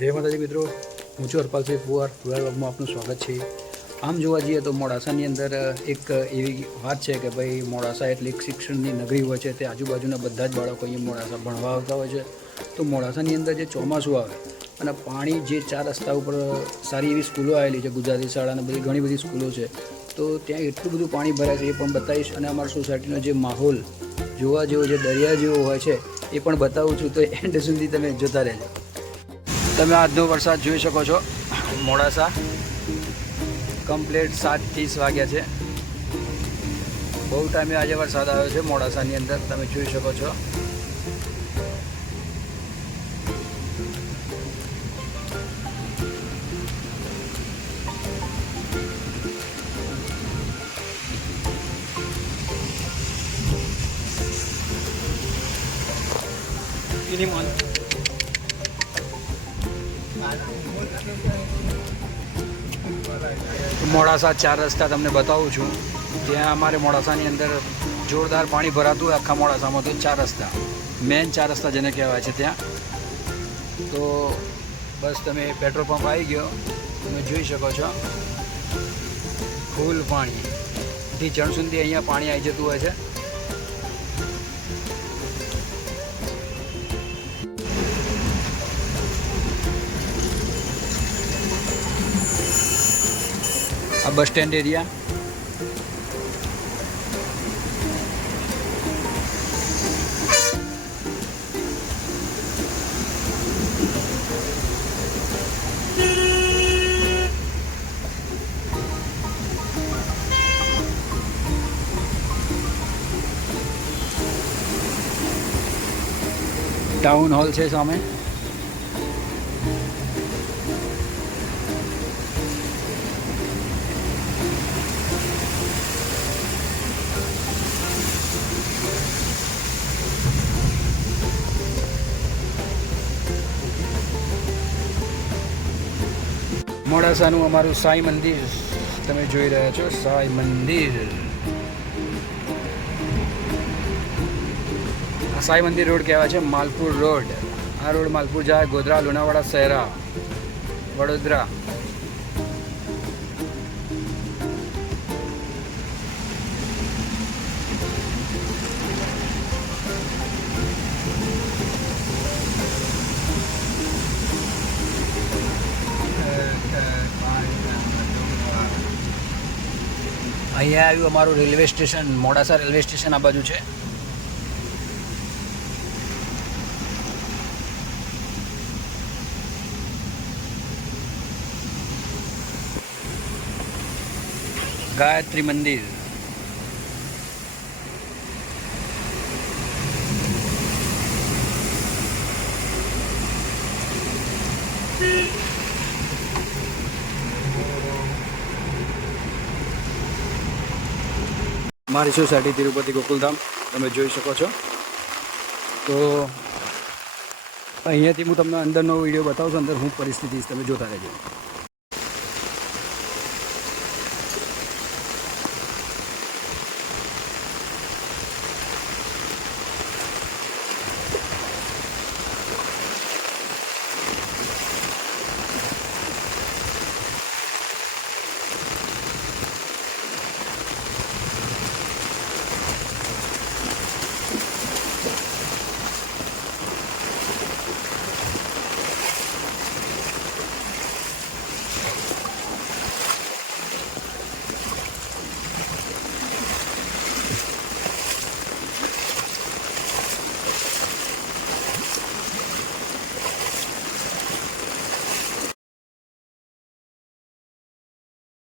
જય માતાજી મિત્રો, હું છું હરપાલસિંહ પુવાર. વ્લોગમાં આપનું સ્વાગત છે. આમ જોવા જઈએ તો મોડાસાની અંદર એક એવી વાત છે કે ભાઈ મોડાસા એટલે એક શિક્ષણની નગરી હોય છે. તે આજુબાજુના બધા જ બાળકો અહીંયા મોડાસા ભણવા આવતા હોય છે. તો મોડાસાની અંદર જે ચોમાસું આવે અને પાણી જે 4 રસ્તા ઉપર સારી એવી સ્કૂલો આવેલી છે, ગુજરાતી શાળા અને બધી ઘણી બધી સ્કૂલો છે. તો ત્યાં એટલું બધું પાણી ભરાય છે એ પણ બતાવીશ, અને અમારી સોસાયટીનો જે માહોલ જોવા જેવો, જે દરિયા જેવો હોય છે એ પણ બતાવું છું. તો એન્ડ સુધી તમે જોતા રહેજો. તમે આજનો વરસાદ જોઈ શકો છો. મોડાસા કમ્પ્લીટ 7:30 વાગ્યા છે. બહુ ટાઈમે આજે વરસાદ આવ્યો છે મોડાસાની અંદર, તમે જોઈ શકો છો. મોડાસા 4 રસ્તા તમને બતાવું છું. ત્યાં અમારે મોડાસાની અંદર જોરદાર પાણી ભરાતું હોય આખા મોડાસામાં. તો 4 રસ્તા, મેન 4 રસ્તા જેને કહેવાય છે ત્યાં. તો બસ તમે પેટ્રોલ પંપ આવી ગયો, તમે જોઈ શકો છો. ફૂલ પાણી થી ચણ સુધી અહીંયા પાણી આવી જતું હોય છે. આ bus stand area. Town hall છે સામે. મોડાસાનું અમારું સાંઈ મંદિર તમે જોઈ રહ્યા છો. સાંઈ મંદિર, આ સાંઈ મંદિર રોડ કહેવાય છે, માલપુર રોડ. આ રોડ માલપુર જાય, ગોધરા, લુણાવાડા, શહેરા, વડોદરા. અહીંયા આવ્યું અમારું railway station. Modasa railway station આ બાજુ છે. ગાયત્રી મંદિર. મારી સોસાયટી તિરુપતિ ગોકુલધામ તમે જોઈ શકો છો. તો અહીંયાથી હું તમને અંદરનો વિડીયો બતાવું છું. અંદર હું પરિસ્થિતિ તમે જોતા રહેજો.